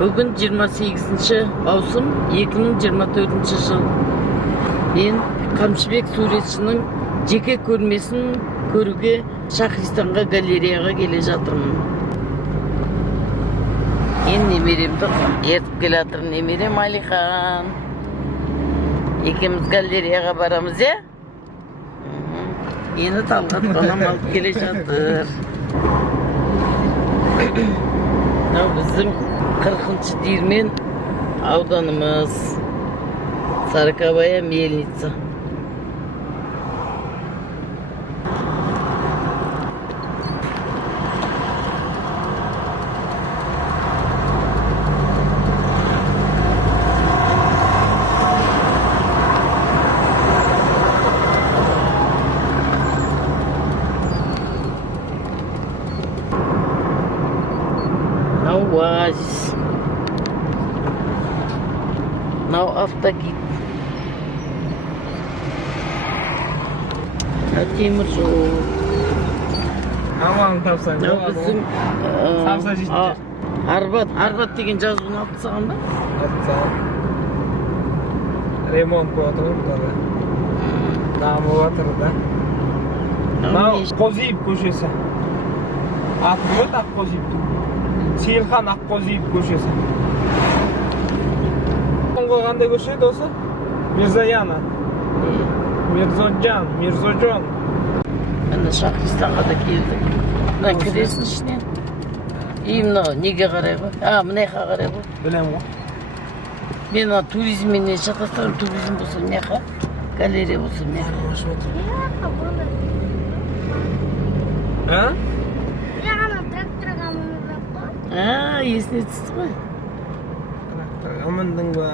Бүгін 28 маусым 2024 жыл. Мен Қамшыбек суретшінің жеке көрмесін көруге Шахристанға галереяға келе жатырмын. Мен немеремді ертіп келе жатырмын. Немерем Алихан. Екеуміз галереяға барамыз, е? Мені Талғат қанам алып келе жатыр. Bizim 40. Dirmen ауданымыз Сороковая мельница. Оазис. Мынау автогид. Темір жол. Аман тапсаң. Біздің Самса жейтін. Арбат деген жазуын алып тастаған ба? Ремонт болып жатыр бұлар. Дамып жатыр да. Мынау Қозиев көшесі. Аты қойды Аққозиевтің. Сейілхан Аққозиев көшесі. Қандай көше еді осы? Мирзаяна. Мирзоджон. Міне Шахристанға да келдік. Мына кіресін ішінен. Мынау неге қарай ғой? Мына жаққа қарай ғой. Білем ғой. Мен туризммен не шатастырам, туризм болса мына галерея болса мына. Есіне түсті ғой. Тракторға міндің ба?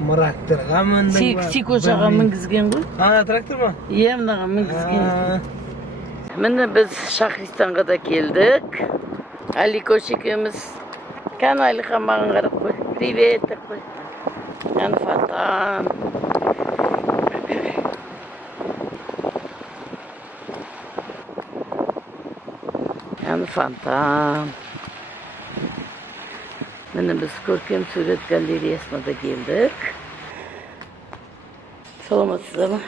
Мұраттырға міндің ба? Сикошаға мінгізген ғой. Трактор ма? Иә, мынаға мінгізген. Міне біз Шахристанға да келдік. Аликош екеуміз. Кән Алихан маған қарап қой. Привет деп қой. Кән Фатан. Кән Фатан. Міне біз көркем сурет галереясына да келдік. Саламатсыздар ма?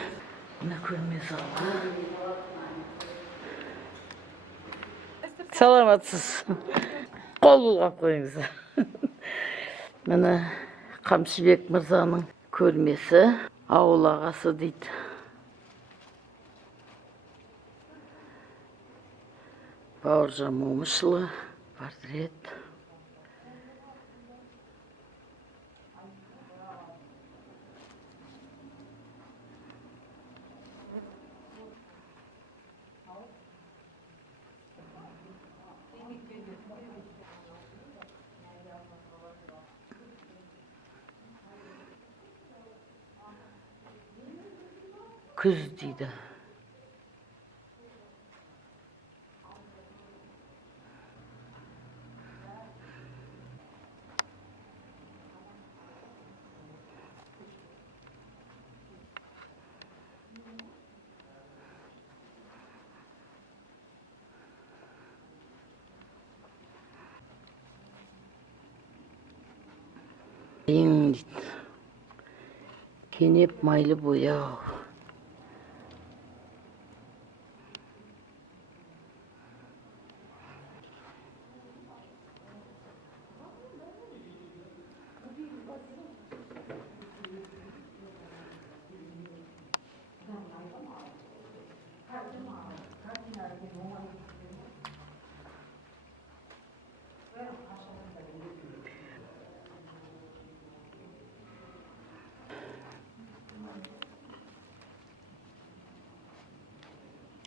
Міне көрме залы. Саламатсыз. Қол бұлғап қойыңыздар. Міне Қамшыбек мырзаның көрмесі. Ауыл ағасы дейді. Бауыржан Момышұлы. Портрет. Күз дейді. Ең дейді. Кенеп майлы бояу.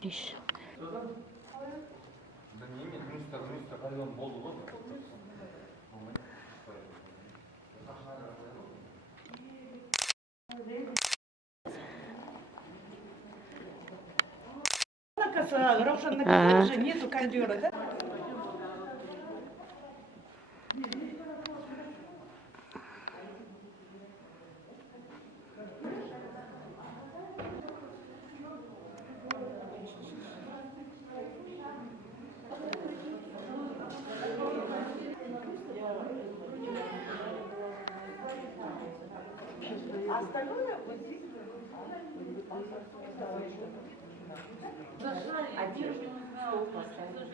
İş. Нету кондера, да? остальное вот здесь. Одежду стол поставить.